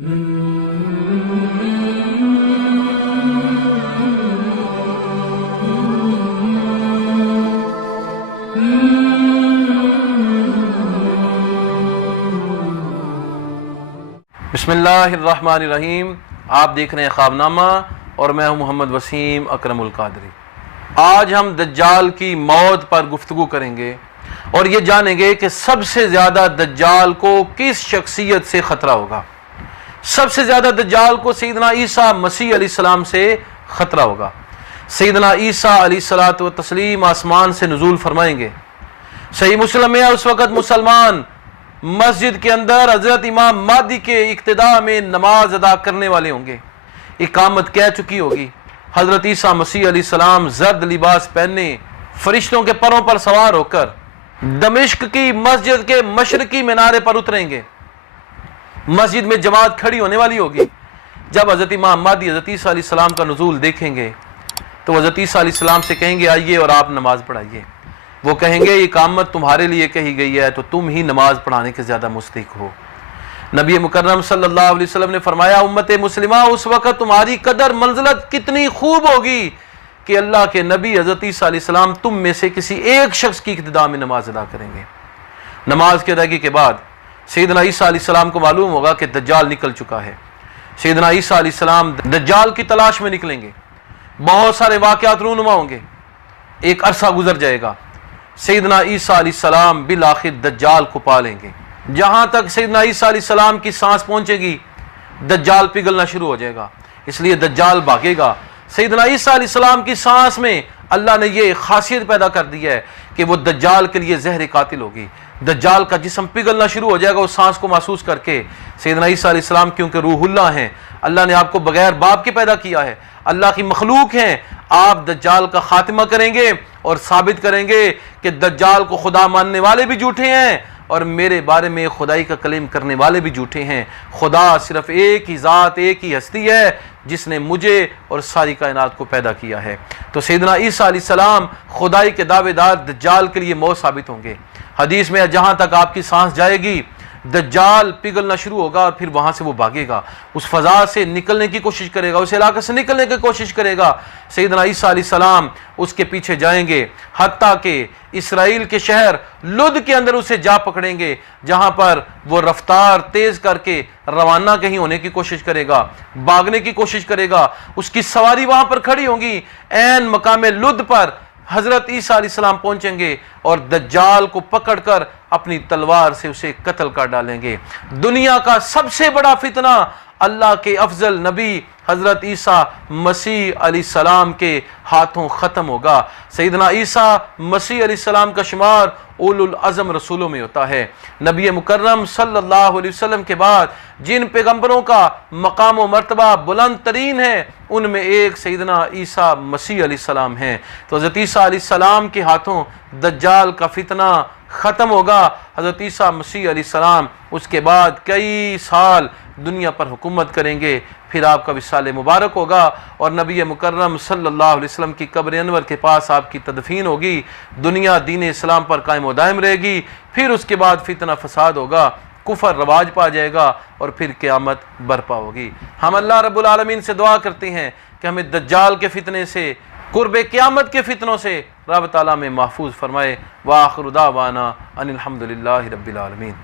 बिस्मिल्लाहिर्रहमानिर्रहीम। आप देख रहे हैं ख्वाबनामा और मैं हूं मोहम्मद वसीम अकरमुल कादरी। आज हम दज्जाल की मौत पर गुफ्तगू करेंगे और ये जानेंगे कि सबसे ज़्यादा दज्जाल को किस शख्सियत से ख़तरा होगा। सबसे ज़्यादा दज्जाल को सैयदना ईसा मसीह अलैहिस्सलाम से ख़तरा होगा। सैयदना ईसा अलैहिस्सलातु व तस्लीम आसमान से नुज़ूल फरमाएंगे। सही मुस्लिम में उस वक़्त मुसलमान मस्जिद के अंदर हजरत इमाम मादी के इक्तिदा में नमाज अदा करने वाले होंगे। इकामत कह चुकी होगी। हजरत ईसा मसीह अलैहिस्सलाम जर्द लिबास पहने फरिश्तों के परों पर सवार होकर दमिश्क की मस्जिद के मशरकी मीनारे पर उतरेंगे। मस्जिद में जमात खड़ी होने वाली होगी। जब हजरत इमाम मादी हजरत ईसा अलैहिस्सलाम का नुज़ूल देखेंगे तो हजरत ईसा अलैहिस्सलाम से कहेंगे आइए और आप नमाज पढ़ाइए। वो कहेंगे इकामत तुम्हारे लिए कही गई है तो तुम ही नमाज पढ़ाने के ज़्यादा मुस्तहिक हो। नबी मुकर्रम सल्लल्लाहु अलैहि वसल्लम ने फरमाया उम्मत मुस्लिमा उस वक़्त तुम्हारी कदर मंजिलत कितनी खूब होगी कि अल्लाह के नबी हज़रत ईसा अलैहिस्सलाम तुम में से किसी एक शख्स की इक्तिदा में नमाज अदा करेंगे। नमाज की अदायगी के बाद सैयदना ईसा अलैहिस्सलाम को मालूम होगा कि दज्जाल निकल चुका है। सैयदना ईसा अलैहिस्सलाम दज्जाल की तलाश में निकलेंगे। बहुत सारे वाक़यात रूनुमा होंगे। एक अरसा गुजर जाएगा। सैयदना ईसा अलैहिस्सलाम बिल आखिर दज्जाल को पा लेंगे। जहां तक सैयदना ईसा अलैहिस्सलाम की सांस पहुंचेगी दज्जाल पिघलना शुरू हो जाएगा, इसलिए दज्जाल भागेगा। सैयदना ईसा अलैहिस्सलाम की सांस में अल्लाह ने यह खासियत पैदा कर दी है कि वो दज्जाल के लिए जहर कातिल होगी। दज्जाल का जिस्म पिघलना शुरू हो जाएगा उस सांस को महसूस करके। सैयदना ईसा अलैहिस्सलाम क्योंकि रूहुल्लाह हैं, अल्लाह ने आपको बगैर बाप के पैदा किया है, अल्लाह की मखलूक हैं। आप दज्जाल का खात्मा करेंगे और साबित करेंगे कि दज्जाल को खुदा मानने वाले भी झूठे हैं और मेरे बारे में खुदाई का कलीम करने वाले भी झूठे हैं। खुदा सिर्फ एक ही ज़ात, एक ही हस्ती है जिसने मुझे और सारी कायनात को पैदा किया है। तो सैयदना ईसा अलैहिस्सलाम खुदाई के दावेदार दज्जाल के लिए मौत साबित होंगे। हदीस में जहाँ तक आपकी सांस जाएगी दज्जाल पिघलना शुरू होगा और फिर वहाँ से वो भागेगा, उस फजा से निकलने की कोशिश करेगा, उस इलाके से निकलने की कोशिश करेगा। सैयदना ईसा अलैहिस्सलाम उसके पीछे जाएंगे हत्ता के इसराइल के शहर लुद के अंदर उसे जा पकड़ेंगे, जहाँ पर वो रफ्तार तेज करके रवाना कहीं होने की कोशिश करेगा, भागने की कोशिश करेगा। उसकी सवारी वहाँ पर खड़ी होंगी। ऐन मकामे लुद पर हजरत ईसा अलैहिस्सलाम पहुंचेंगे और दज्जाल को पकड़कर अपनी तलवार से उसे कत्ल कर डालेंगे। दुनिया का सबसे बड़ा फितना अल्लाह के अफजल नबी हजरत ईसा मसीह अलैहिस्सलाम के हाथों ख़त्म होगा। सैयदना ईसा मसीह अलैहिस्सलाम का शुमार उलुल अज़म रसूलों में होता है। नबी मुकर्रम सल्लल्लाहु अलैहि वसल्लम के बाद जिन पैगंबरों का मकाम व मर्तबा बुलंद तरीन है उनमें एक सैयदना ईसा मसीह अलैहिस्सलाम हैं। तो हज़रत ईसा अलैहिस्सलाम के हाथों दज्जाल का फितना ख़त्म होगा। हज़रत ईसा मसीह अलैहिस्सलाम उसके बाद कई साल दुनिया पर हुकूमत करेंगे, फिर आपका विसाल मुबारक होगा और नबी मुकर्रम सल्लल्लाहु अलैहि वसल्लम की कब्र अनवर के पास आपकी तदफीन होगी। दुनिया दीन इस्लाम पर कायम व दायम रहेगी। फिर उसके बाद फितना फसाद होगा, कुफर रवाज पा जाएगा और फिर क़यामत बरपा होगी। हम अल्लाह रब्बुल आलमीन से दुआ करते हैं कि हमें दज्जाल के फितने से, कुर्बे क़यामत के फितनों से रब ताला में महफूज फरमाए। व आखिरु दावाना अनिल हम्दुलिल्लाहि रब्बिल आलमीन।